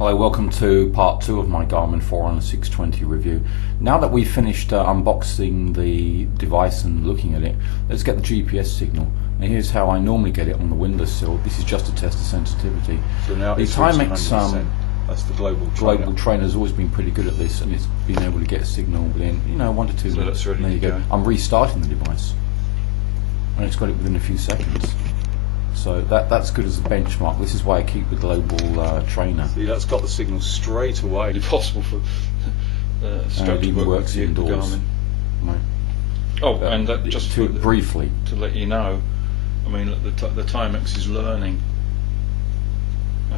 Hello, welcome to part 2 of my Garmin Forerunner 620 review. Now that we've finished unboxing the device and looking at it, let's get the GPS signal. Now here's how I normally get it on the windowsill. This is just to test the sensitivity. So now the it's Timex that's the global trainer has always been pretty good at this, and it's been able to get a signal within 1 to 2 minutes. That's ready there you to go. go. I'm restarting the device, and it's got it within a few seconds. So that's good as a benchmark. This is why I keep the global trainer. See, that's got the signal straight away. It's possible for it even works indoors. Garmin. Right. Oh, and that just briefly to let you know, I mean, look, the Timex is learning.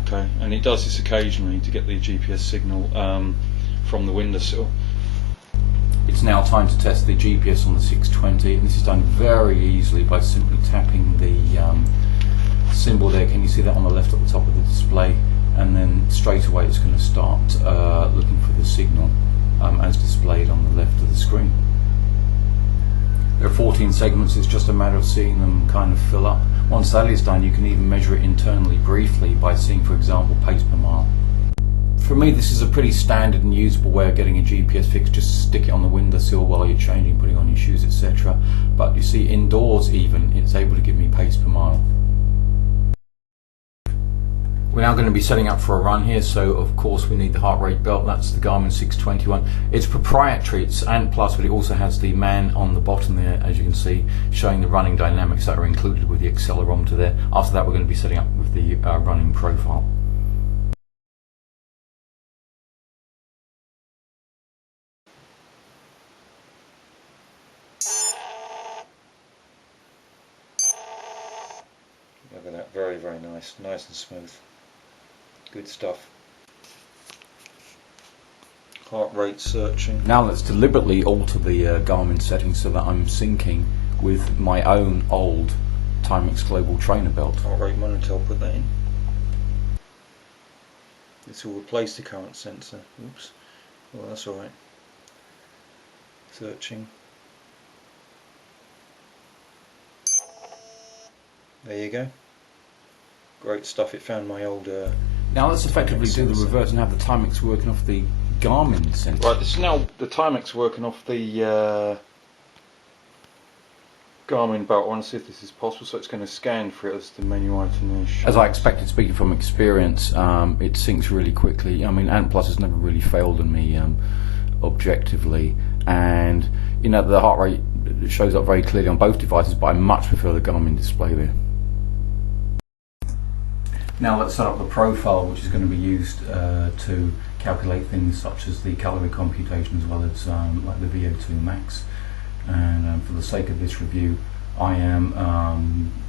Okay, and it does this occasionally to get the GPS signal from the windowsill. It's now time to test the GPS on the 620, and this is done very easily by simply tapping the symbol there. Can you see that on the left at the top of the display? And then straight away it's going to start looking for the signal as displayed on the left of the screen. There are 14 segments. It's just a matter of seeing them kind of fill up. Once that is done, you can even measure it internally briefly by seeing, for example, pace per mile. For me, this is a pretty standard and usable way of getting a GPS fix. Just stick it on the windowsill while you're changing, putting on your shoes, etc. But you see, indoors even, it's able to give me pace per mile. We're now going to be setting up for a run here, so of course we need the heart rate belt. That's the Garmin 621. It's proprietary, it's Ant Plus, but it also has the man on the bottom there, as you can see, showing the running dynamics that are included with the accelerometer there. After that, we're going to be setting up with the running profile. Look at that, very, very nice and smooth. Good stuff. Heart rate searching. Now let's deliberately alter the Garmin settings so that I'm syncing with my own old Timex Global Trainer belt. Heart rate monitor, I'll put that in. This will replace the current sensor. Oops. Well, that's alright. Searching. There you go. Great stuff. It found my old now let's effectively do the reverse and have the Timex working off the Garmin sensor. Right, this is now the Timex working off the Garmin belt. I want to see if this is possible, so it's going to scan for it as the menu item there. As I expected, speaking from experience, it syncs really quickly. I mean, Ant Plus has never really failed on me objectively, and the heart rate shows up very clearly on both devices, but I much prefer the Garmin display there. Now let's set up the profile, which is going to be used to calculate things such as the calorie computation as well as like the VO2 max. And for the sake of this review, I am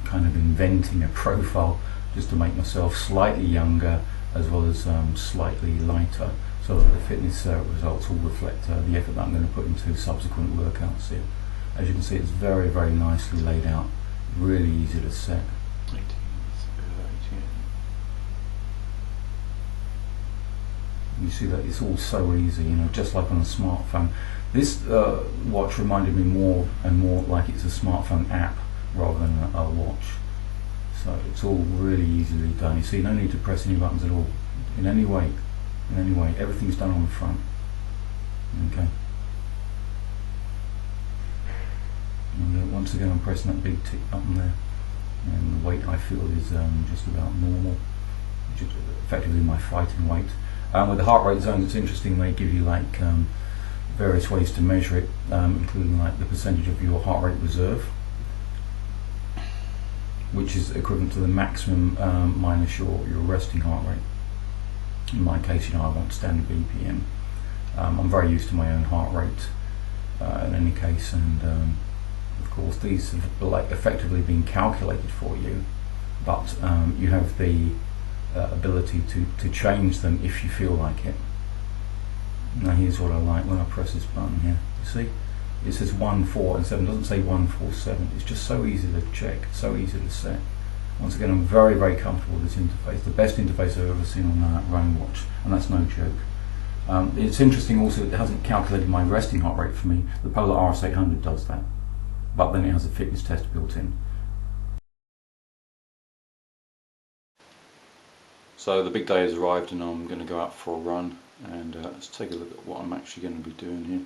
kind of inventing a profile just to make myself slightly younger as well as slightly lighter, so that the fitness results will reflect the effort that I'm going to put into subsequent workouts here. As you can see, it's very, very nicely laid out, really easy to set. You see that it's all so easy, just like on a smartphone. This watch reminded me more and more like it's a smartphone app rather than a watch. So it's all really easily done. You see, no need to press any buttons at all, in any way. Everything's done on the front. Okay. And once again, I'm pressing that big tick button there, and the weight I feel is just about normal, which is effectively my fighting weight. With the heart rate zones, it's interesting. They give you like various ways to measure it, including like the percentage of your heart rate reserve, which is equivalent to the maximum minus your resting heart rate. In my case, I want standard BPM. I'm very used to my own heart rate in any case, and of course these have effectively been calculated for you, but you have the ability to change them if you feel like it. Now here's what I like when I press this button here. You see, it says 147, it doesn't say 147. It's just so easy to check, so easy to set. Once again, I'm very, very comfortable with this interface. The best interface I've ever seen on a running watch, and that's no joke. It's interesting also that it hasn't calculated my resting heart rate for me. The Polar RS800 does that, but then it has a fitness test built in. So the big day has arrived and I'm going to go out for a run, and let's take a look at what I'm actually going to be doing here.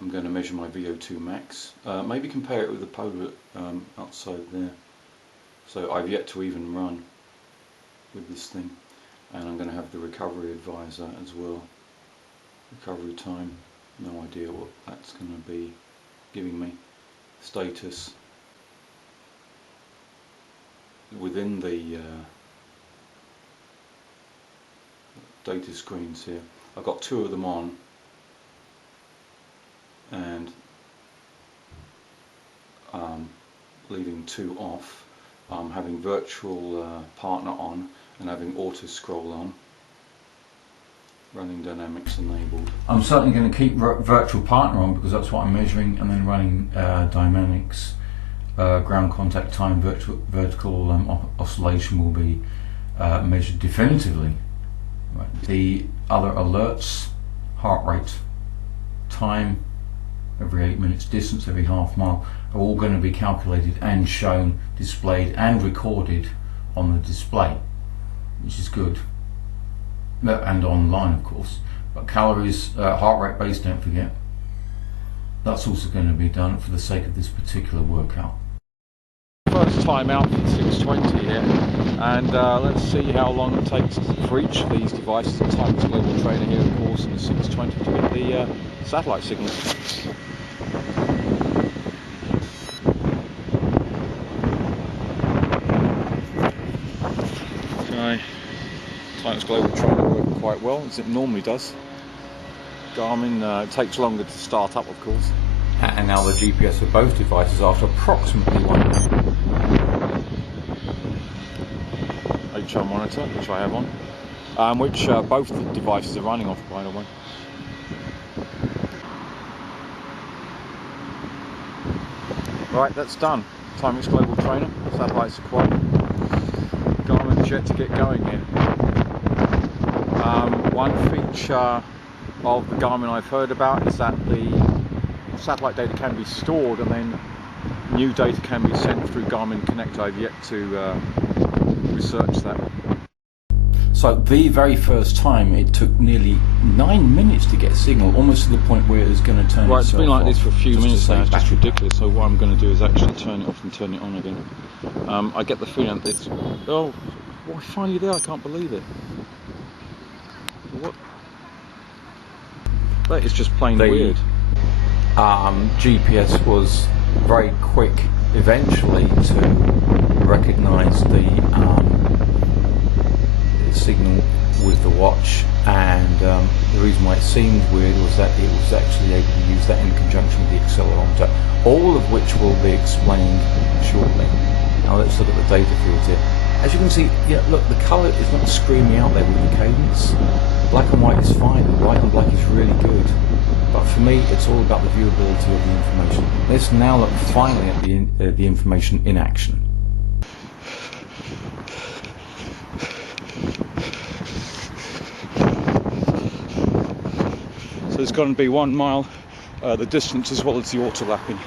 I'm going to measure my VO2 max, maybe compare it with the polar outside there. So I've yet to even run with this thing, and I'm going to have the recovery advisor as well. Recovery time, no idea what that's going to be giving me. Status within the data screens here. I've got two of them on, and leaving two off. I'm having virtual partner on and having auto scroll on. Running dynamics enabled. I'm certainly going to keep virtual partner on because that's what I'm measuring, and then running dynamics, ground contact time, vertical oscillation will be measured definitively. Right. The other alerts, heart rate, time every 8 minutes, distance every half mile, are all going to be calculated and shown, displayed and recorded on the display, which is good. And online, of course. But calories, heart rate base, don't forget. That's also going to be done for the sake of this particular workout. First time out for 620 here, and let's see how long it takes for each of these devices, the Timex Global Trainer here, of course, and the 620, to get the satellite signal. Okay, Timex Global Trainer working quite well, as it normally does. Garmin, it takes longer to start up, of course. And now the GPS of both devices after approximately 1 minute. HR monitor, which I have on, which both the devices are running off, by the way. Right, that's done. Timex Global Trainer, satellites acquired. Garmin's yet to get going here. One feature of the Garmin I've heard about is that the satellite data can be stored and then new data can be sent through Garmin Connect. I've yet to research that. So the very first time it took nearly 9 minutes to get a signal, almost to the point where it was going to turn itself off. Right, it's been like this for a few minutes now, it's just ridiculous. So what I'm going to do is actually turn it off and turn it on again. I get the feeling that it's... Oh, why finally there? I can't believe it. What? That is just plain weird. GPS was very quick eventually to recognise the signal with the watch, and the reason why it seemed weird was that it was actually able to use that in conjunction with the accelerometer, all of which will be explained shortly. Now let's look at the data fields here. As you can see, yeah, look, the colour is not screaming out there with the cadence. Black and white is fine, white and black is really good. But for me, it's all about the viewability of the information. Let's now look finally at the information in action. So it's going to be 1 mile, the distance as well as the auto-lapping.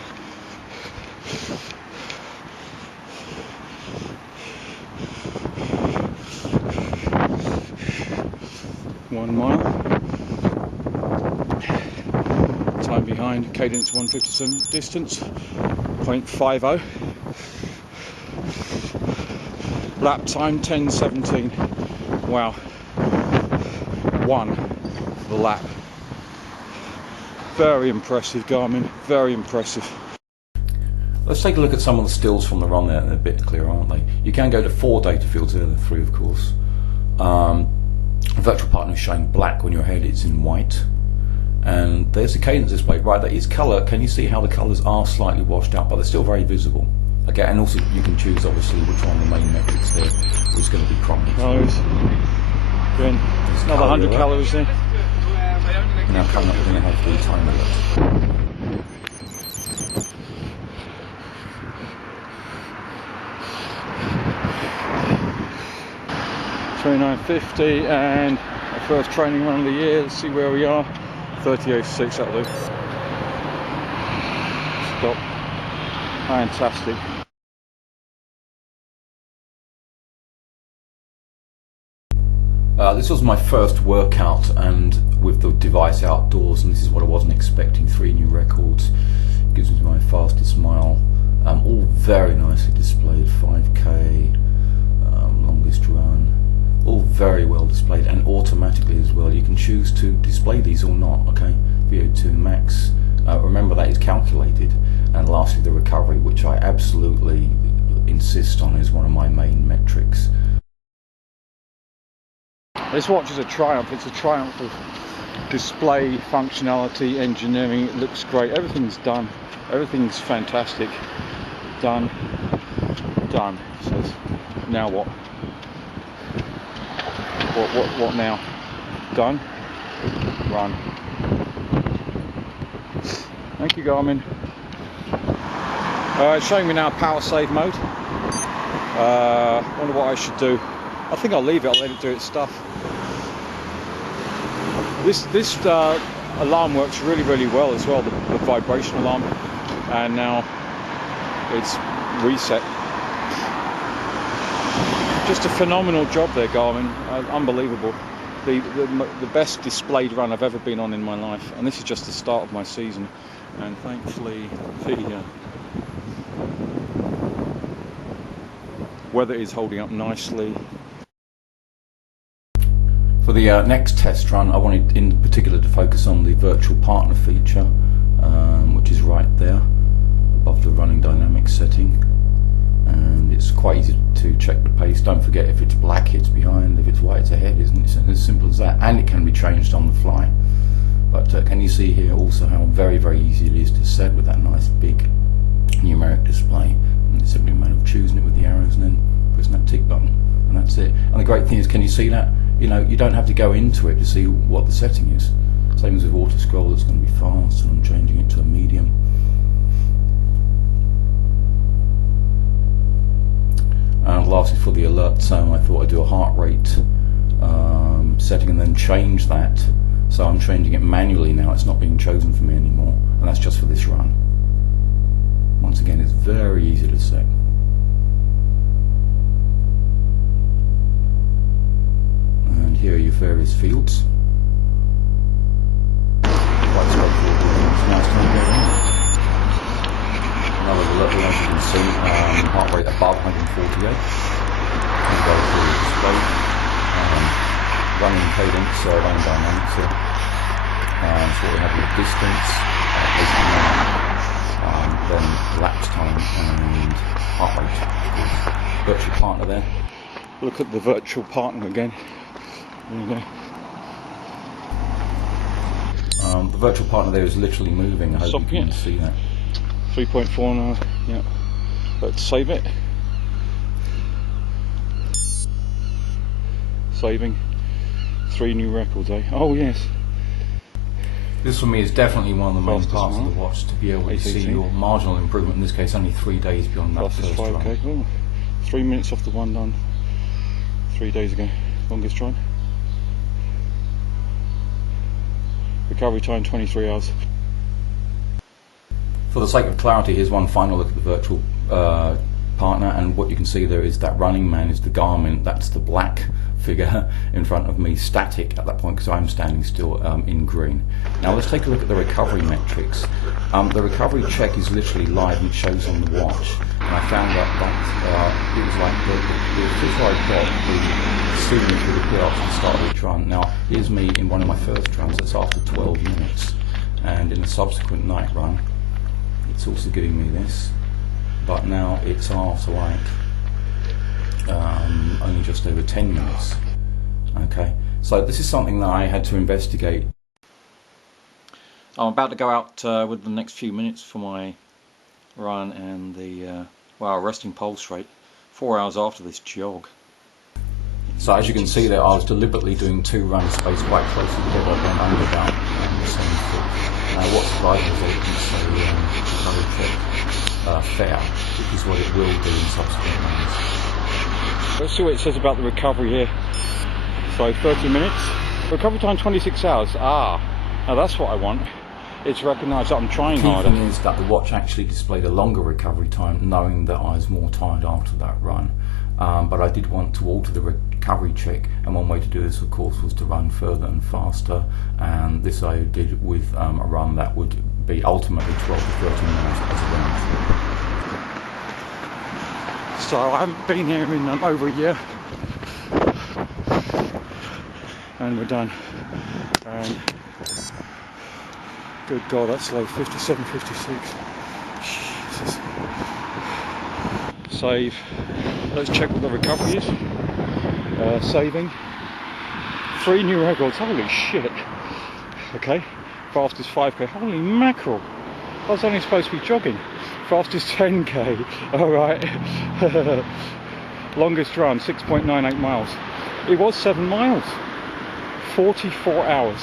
Time behind, cadence 157, distance 0.50, lap time 10:17. Wow, 1 for the lap. Very impressive, Garmin, very impressive. Let's take a look at some of the stills from the run there. They're a bit clearer, aren't they? You can go to 4 data fields, there are 3 of course. Virtual partner is showing black when you're ahead, it's in white. And there's the cadence display. Right, that is colour. Can you see how the colours are slightly washed out, but they're still very visible? Okay, and also you can choose obviously which one of the main metrics there is going to be prominent. Calories. Again, another 100 calories there. Now coming up, we're going to have the time alert. 29:50, and our first training run of the year. Let's see where we are. 38.6, that'll do. Stop. Fantastic. This was my first workout and with the device outdoors, and this is what I wasn't expecting. 3 new records, gives me my fastest mile, all very nicely displayed. 5k, longest run, all very well displayed, and automatically as well. You can choose to display these or not. Okay, VO2 max, remember that is calculated. And lastly, the recovery, which I absolutely insist on, is one of my main metrics. This watch is a triumph. It's a triumph of display, functionality, engineering. It looks great. Everything's done. Everything's fantastic. Done. Done. It says, now what? What now? Done. Run. Thank you, Garmin. It's showing me now power save mode. Wonder what I should do. I think I'll leave it. I'll let it do its stuff. This alarm works really well as well. The vibration alarm, and now it's reset. Just a phenomenal job there, Garmin. Unbelievable. The best displayed run I've ever been on in my life, and this is just the start of my season. And thankfully, the weather is holding up nicely. For the next test run, I wanted in particular to focus on the virtual partner feature, which is right there above the running dynamics setting, and it's quite easy to check the pace. Don't forget, if it's black it's behind, if it's white it's ahead, isn't it? It's as simple as that, and it can be changed on the fly. But can you see here also how very easy it is to set with that nice big numeric display? And it's simply a matter of choosing it with the arrows and then pressing that tick button, and that's it. And the great thing is, can you see that? You know, you don't have to go into it to see what the setting is. Same as with auto scroll, it's going to be fast, and I'm changing it to a medium. And lastly, for the alerts, I thought I'd do a heart rate setting and then change that. So I'm changing it manually now. It's not being chosen for me anymore, and that's just for this run. Once again, it's very easy to set. And here are your various fields. Quite straightforward. It's nice to go in. Another alert, as you can see, heart rate above 148. And go through the display. Running cadence, running dynamics here. So we have the distance, then lapse time and heart rate. Virtual partner there. Look at the virtual partner again. There you go. The virtual partner there is literally moving. I hope you can see that. 3.4 now. Yeah. Let's save it. Saving. 3 new records, eh? Oh yes. This for me is definitely one of the main parts of the watch, to be able to see your marginal improvement. In this case, only 3 days beyond that first 5K. run. Oh, 3 minutes off the one done 3 days ago. Longest run. Recovery time 23 hours. For the sake of clarity, here's one final look at the virtual partner, and what you can see there is that running man is the Garmin. That's the black figure in front of me, static at that point because I'm standing still, in green. Now let's take a look at the recovery metrics. The recovery check is literally live and it shows on the watch, and I found out that it was like the official I got the students would appear after the start of each run. Now here's me in one of my first runs, that's after 12 minutes, and in a subsequent night run it's also giving me this, but now it's after like only just over 10 minutes. Okay, so this is something that I had to investigate. I'm about to go out with the next few minutes for my run, and the resting pulse rate 4 hours after this jog. So as you can see there, I was deliberately doing 2 runs spaced quite closely together, then under about the same foot. What surprised me is that you can say recovery check fair, which is what it will do in subsequent runs. Let's see what it says about the recovery here. So 30 minutes. Recovery time 26 hours. Now that's what I want. It's recognised that I'm trying harder. The key thing is that the watch actually displayed a longer recovery time, knowing that I was more tired after that run. but I did want to alter the recovery check, and one way to do this of course was to run further and faster, and this I did with a run that would be ultimately 12 to 13 miles as a run. So I haven't been here in over a year, and we're done. And good God, that's low, 57, 56. Jesus. Save. Let's check what the recovery is. Saving. 3 new records. Holy shit. Okay. Fastest 5k. Holy mackerel. I was only supposed to be jogging. Fastest 10k. Alright. Longest run, 6.98 miles. It was 7 miles. 44 hours.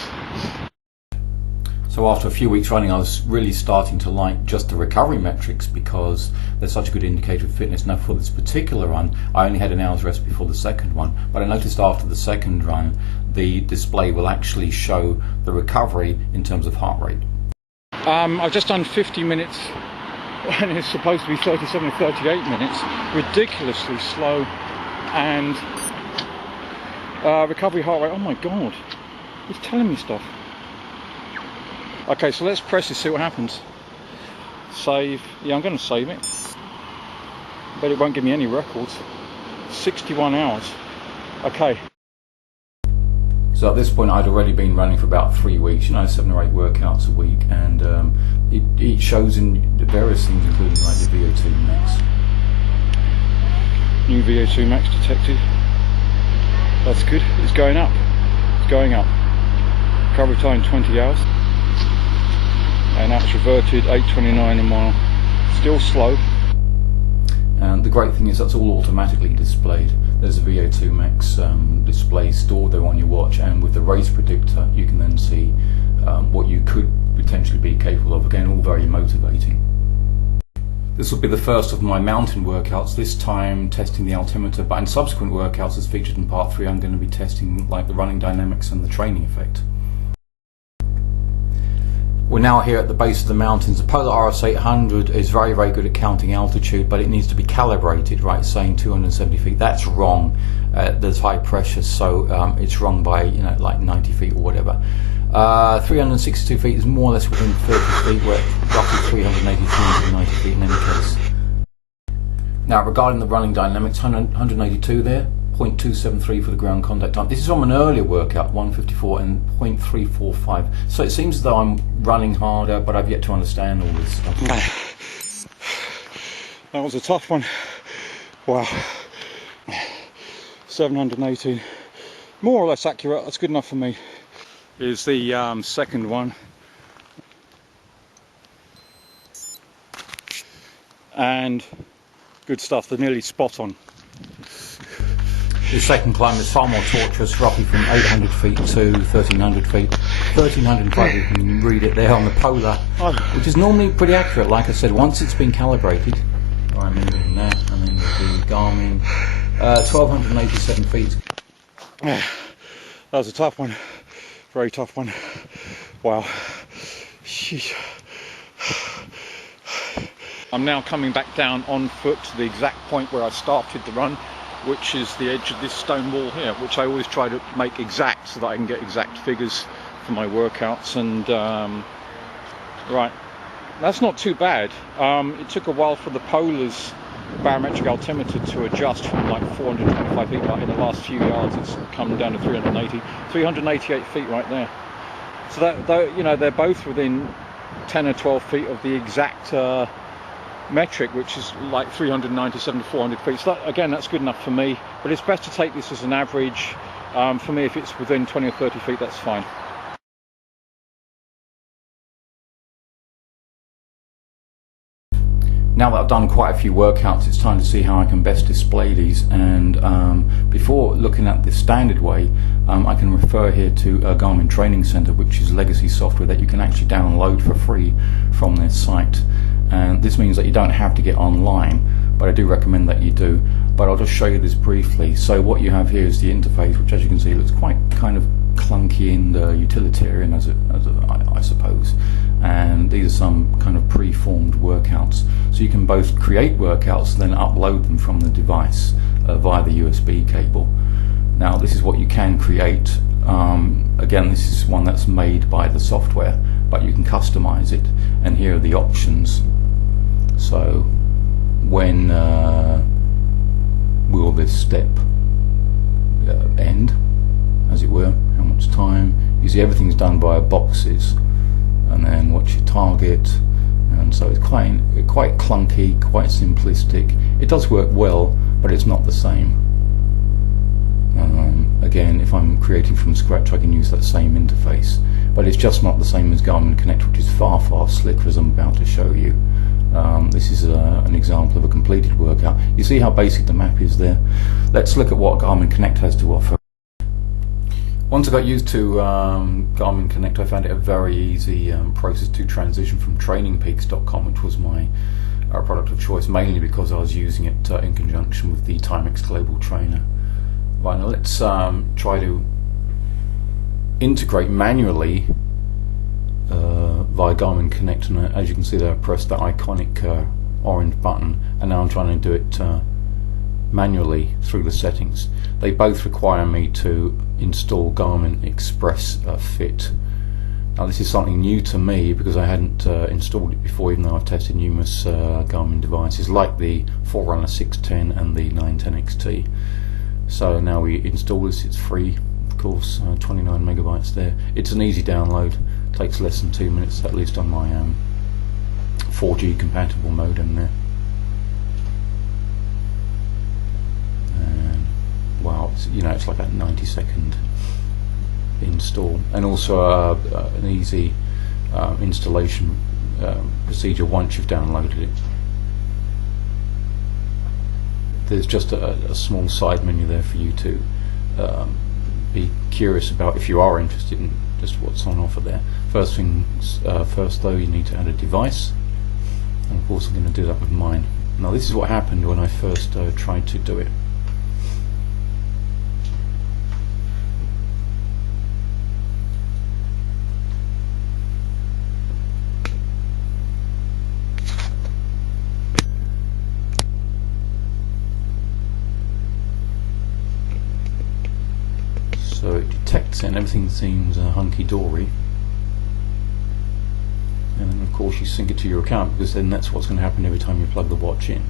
So after a few weeks running, I was really starting to like just the recovery metrics because they're such a good indicator of fitness. Now for this particular run, I only had an hour's rest before the second one, but I noticed after the second run, the display will actually show the recovery in terms of heart rate. I've just done 50 minutes and it's supposed to be 37 or 38 minutes. Ridiculously slow, and recovery heart rate, oh my God, it's telling me stuff. Okay, so let's press this, see what happens. Save. Yeah, I'm going to save it. But it won't give me any records. 61 hours. Okay. So at this point, I'd already been running for about 3 weeks, 7 or 8 workouts a week, and it shows in various things, including like the VO2 max. New VO2 max detected. That's good. It's going up. It's going up. Recovery time 20 hours. And that's reverted 8.29 a mile. Still slow. And the great thing is that's all automatically displayed. There's a VO2 max display stored there on your watch, and with the race predictor you can then see what you could potentially be capable of. Again, all very motivating. This will be the first of my mountain workouts, this time testing the altimeter, but in subsequent workouts as featured in part 3 I'm going to be testing like the running dynamics and the training effect. We're now here at the base of the mountains. The Polar RS 800 is very, very good at counting altitude, but it needs to be calibrated, right? It's saying 270 feet. That's wrong. There's high pressure, so it's wrong by, like 90 feet or whatever. 362 feet is more or less within 30 feet, we're roughly 380, 390 feet in any case. Now, regarding the running dynamics, 182 there. 0.273 for the ground contact time. This is from an earlier workout, 154 and 0.345. So it seems as though I'm running harder, but I've yet to understand all this stuff. That was a tough one. Wow. 718. More or less accurate. That's good enough for me. Here's the second one. And good stuff. They're nearly spot on. The second climb is far more torturous, roughly from 800 feet to 1300 feet. 1305, you can read it there on the Polar, which is normally pretty accurate. Like I said, once it's been calibrated, I'm moving that, and then with the Garmin, 1287 feet. That was a tough one, very tough one. Wow. Sheesh. I'm now coming back down on foot to the exact point where I started the run, which is the edge of this stone wall here, which I always try to make exact so that I can get exact figures for my workouts. And right, that's not too bad. It took a while for the Polar's barometric altimeter to adjust from like 425 feet, like in the last few yards it's come down to 388 feet right there. So that, they're both within 10 or 12 feet of the exact metric, which is like 397 to 400 feet. So that, again, that's good enough for me, but it's best to take this as an average. For me, if it's within 20 or 30 feet, that's fine. Now that I've done quite a few workouts, it's time to see how I can best display these, and before looking at the standard way, I can refer here to Garmin Training Center, which is legacy software that you can actually download for free from their site. And this means that you don't have to get online, but I do recommend that you do. But I'll just show you this briefly. So what you have here is the interface, which as you can see looks quite kind of clunky and utilitarian I suppose. And these are some kind of pre-formed workouts. So you can both create workouts and then upload them from the device. via the USB cable. Now this is what you can create. Again, this is one that's made by the software, but you can customize it, and here are the options. So when will this step end, as it were, how much time. You see everything's done via boxes, and then what's your target, and so it's quite clunky, quite simplistic. It does work well, but it's not the same. Again, if I'm creating from scratch, I can use that same interface, but it's just not the same as Garmin Connect, which is far slicker, as I'm about to show you. This is an example of a completed workout. You see how basic the map is there? Let's look at what Garmin Connect has to offer. Once I got used to Garmin Connect, I found it a very easy process to transition from trainingpeaks.com, which was my product of choice, mainly because I was using it in conjunction with the Timex Global Trainer. Right, now let's try to integrate manually via Garmin Connect, and as you can see there, I pressed that iconic orange button, and now I'm trying to do it manually through the settings. They both require me to install Garmin Express Fit. Now this is something new to me because I hadn't installed it before, even though I've tested numerous Garmin devices like the Forerunner 610 and the 910 XT. So now we install this. It's free, of course, 29 megabytes there. It's an easy download, takes less than 2 minutes, at least on my 4G compatible modem there. And wow, it's like a 90-second install, and also an easy installation procedure once you've downloaded it. There's just a small side menu there for you to be curious about if you are interested in just what's on offer there. First things first though, you need to add a device, and of course I'm going to do that with mine. Now this is what happened when I first tried to do it. So it detects it and everything seems hunky-dory, and then of course you sync it to your account, because then that's what's going to happen every time you plug the watch in,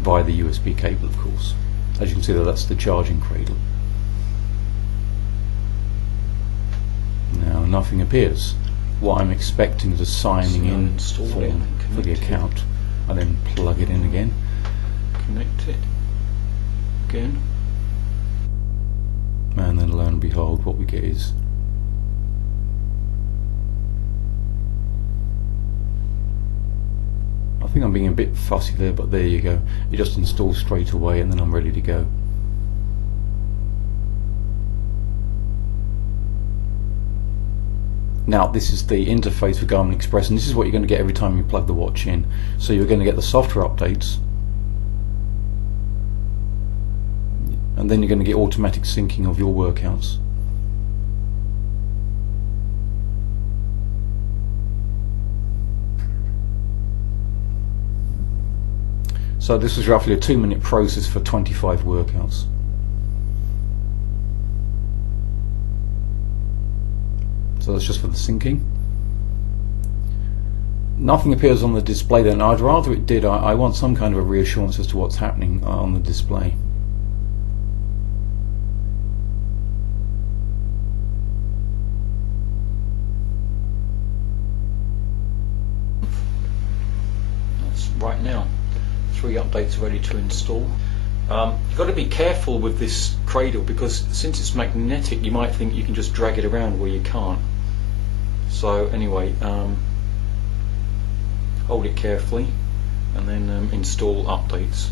via the USB cable of course. As you can see there, that's the charging cradle. Now nothing appears. What I'm expecting is a signing in form for the account. I then plug it in again. Connect it again. And then lo and behold, what we get is I think I'm being a bit fussy there, but there you go. It just installs straight away, and then I'm ready to go. Now this is the interface for Garmin Express, and this is what you're going to get every time you plug the watch in. So you're going to get the software updates, and then you're going to get automatic syncing of your workouts. So this was roughly a 2-minute process for 25 workouts. So that's just for the syncing. Nothing appears on the display then. I'd rather it did. I want some kind of a reassurance as to what's happening on the display. Right now, 3 updates are ready to install. You've got to be careful with this cradle, because since it's magnetic you might think you can just drag it around where you can't. So anyway, hold it carefully and then install updates.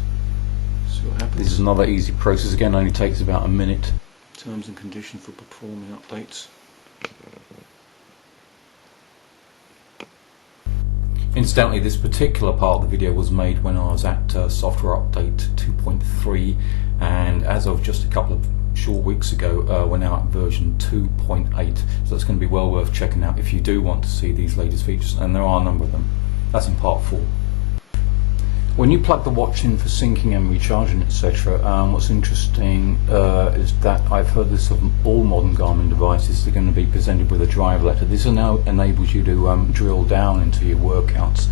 See what happens. This is another easy process, again only takes about a minute. Terms and conditions for performing updates. Incidentally, this particular part of the video was made when I was at software update 2.3, and as of just a couple of short weeks ago we're now at version 2.8, so it's going to be well worth checking out if you do want to see these latest features, and there are a number of them. That's in part 4. When you plug the watch in for syncing and recharging, etc., what's interesting is that I've heard this of all modern Garmin devices. They're going to be presented with a drive letter. This now enables you to drill down into your workouts.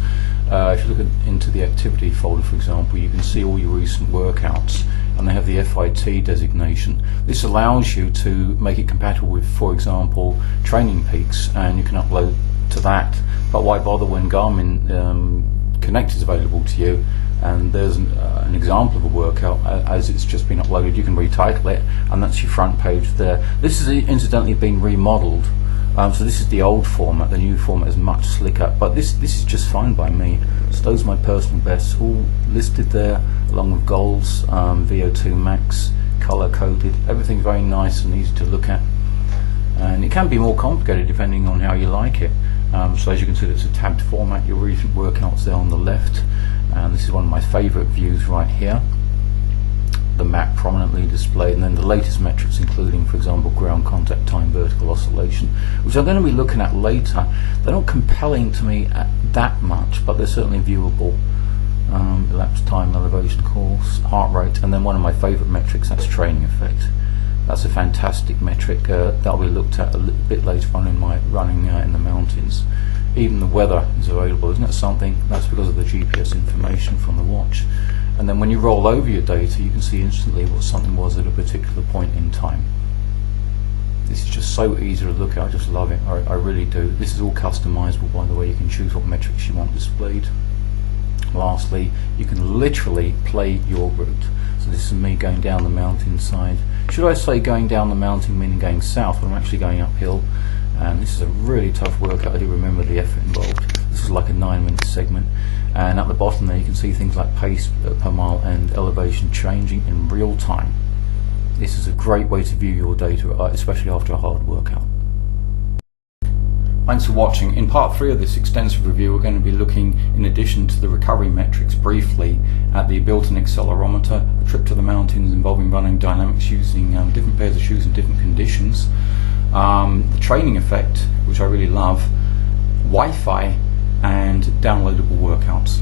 If you look into the activity folder, for example, you can see all your recent workouts, and they have the FIT designation. This allows you to make it compatible with, for example, Training Peaks, and you can upload to that. But why bother when Garmin Connect is available to you, and there's an example of a workout as it's just been uploaded. You can retitle it, and that's your front page there. This has incidentally been remodeled, so this is the old format. The new format is much slicker, but this is just fine by me. So those are my personal bests, all listed there along with goals, VO2 max, color coded. Everything's very nice and easy to look at, and it can be more complicated depending on how you like it. So as you can see, it's a tabbed format. Your recent workouts there on the left, and this is one of my favorite views right here. The map prominently displayed, and then the latest metrics, including, for example, ground contact time, vertical oscillation, which I'm going to be looking at later. They're not compelling to me that much, but they're certainly viewable. Elapsed time, elevation course, heart rate, and then one of my favorite metrics, that's training effect. That's a fantastic metric that'll be looked at a little bit later on in my running in the mountains. Even the weather is available, isn't that something? That's because of the GPS information from the watch. And then when you roll over your data, you can see instantly what something was at a particular point in time. This is just so easy to look at. I just love it. I really do. This is all customizable, by the way. You can choose what metrics you want displayed. Lastly, you can literally play your route. So this is me going down the mountain side. Should I say going down the mountain meaning going south, but I'm actually going uphill, and this is a really tough workout. I do remember the effort involved. This is like a 9-minute segment, and at the bottom there you can see things like pace per mile and elevation changing in real time. This is a great way to view your data, especially after a hard workout. Thanks for watching. In part 3 of this extensive review, we're going to be looking, in addition to the recovery metrics, briefly at the built-in accelerometer, a trip to the mountains involving running dynamics using different pairs of shoes in different conditions, the training effect, which I really love, Wi-Fi, and downloadable workouts.